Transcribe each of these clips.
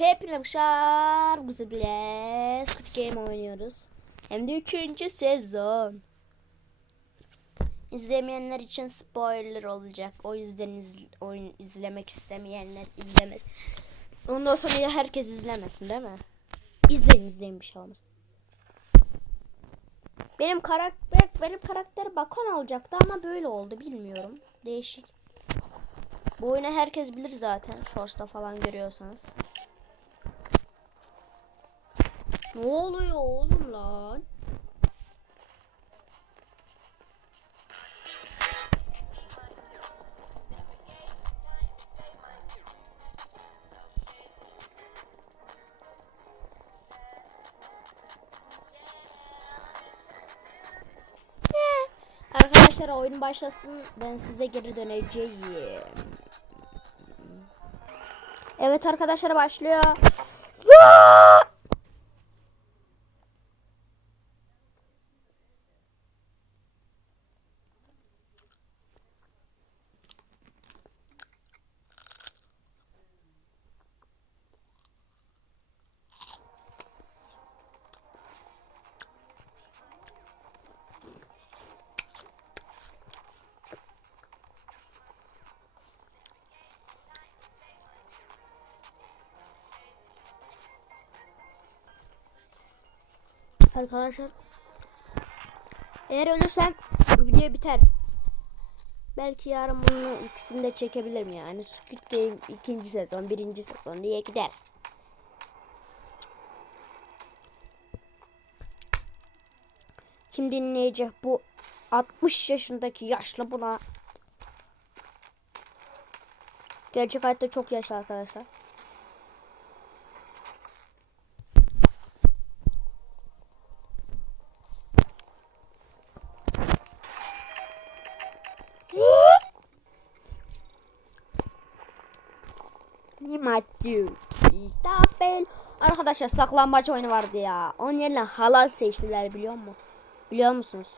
Hepinize arkadaşlar güzel bile Squid Game oynuyoruz. Hem de 3. sezon. İzlemeyenler için spoiler olacak. O yüzden iz, oyun izlemek istemeyenler izlemez. Ondan sonra ya herkes izlemesin değil mi? İzleyin izleyin bir şey olmaz. Benim karakter benim karakter bakan olacaktı ama böyle oldu bilmiyorum. Değişik. Bu oyunu herkes bilir zaten. Shorts'ta falan görüyorsanız. Ne oluyor oğlum lan? Arkadaşlar oyun başlasın ben size geri döneceğim. Evet arkadaşlar başlıyor. Arkadaşlar eğer ölürsem video biter. Belki yarın bunu ikisini de çekebilirim yani. Squid Game ikinci sezon, birinci sezon diye gider. Kim dinleyecek bu 60 yaşındaki yaşlı buna. Gerçek hayatta çok yaşlı arkadaşlar. Tafel. Arkadaşlar saklambaç oyunu vardı ya. Onun yerine halal seçtiler biliyor musun? Biliyor musunuz?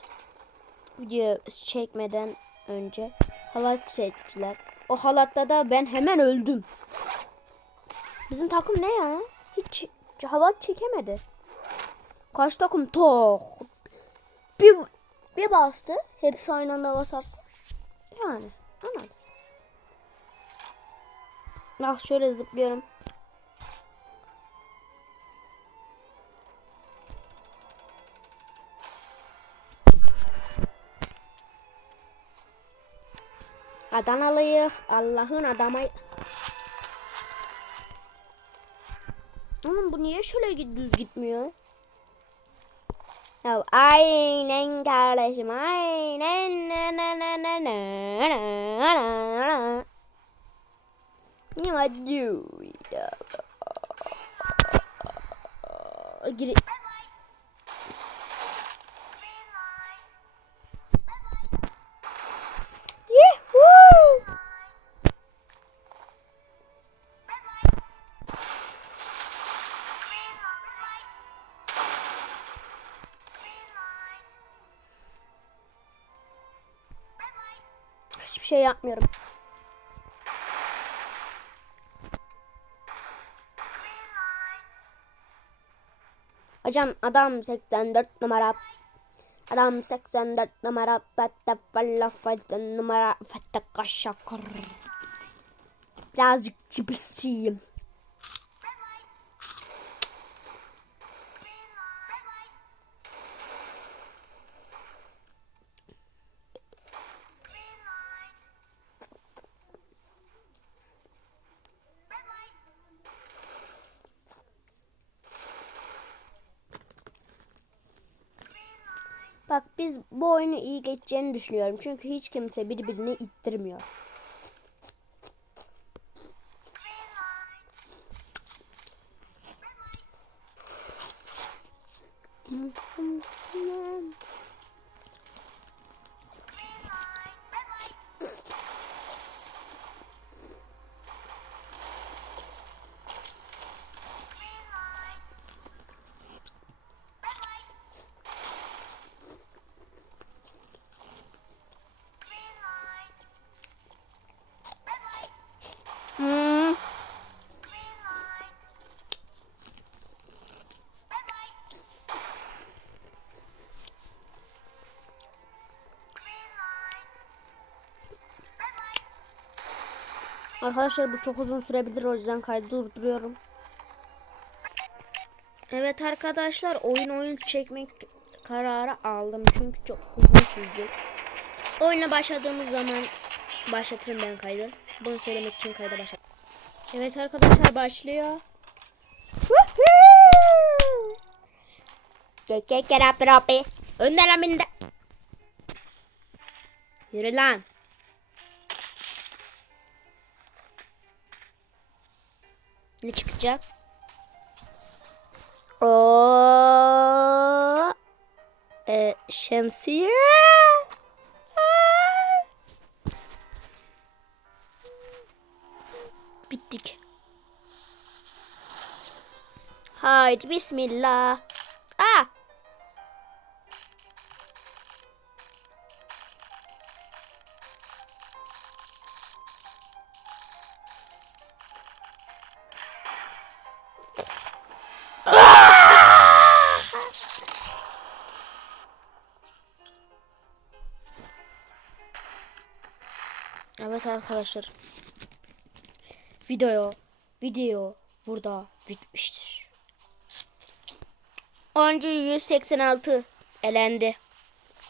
Video çekmeden önce halat seçtiler. O halatta da ben hemen öldüm. Bizim takım ne ya? Hiç halat çekemedi. Kaç takım tok. Bir, bir bastı. Hepsi aynı anda basarsa. Yani anladın. Bak şöyle zıplıyorum. Adanalıyız. Allah'ın adamı. Oğlum bu niye şöyle düz gitmiyor? Ya aynen kardeşim aynen No, I do. I get hiçbir şey yapmıyorum. Hocam adam 84 numara. Adam 84 numara. Fatta falla fatta numara. Fatta kaşakır. Birazcık cibisiyim. Bak biz bu oyunu iyi geçeceğini düşünüyorum. Çünkü hiç kimse birbirini ittirmiyor. Arkadaşlar bu çok uzun sürebilir o yüzden kaydı durduruyorum. Evet arkadaşlar oyun oyun çekmek kararı aldım çünkü çok uzun sürecek. Oyuna başladığımız zaman başlatırım ben kaydı. Bunu söylemek için kayda başlat. Evet arkadaşlar başlıyor. Abi. Önden aminde. Yürü lan. Ne çıkacak? Oo. E, şemsiye. Bittik. Haydi bismillah. Evet arkadaşlar. Video video burada bitmiştir. Oyuncu 186 elendi.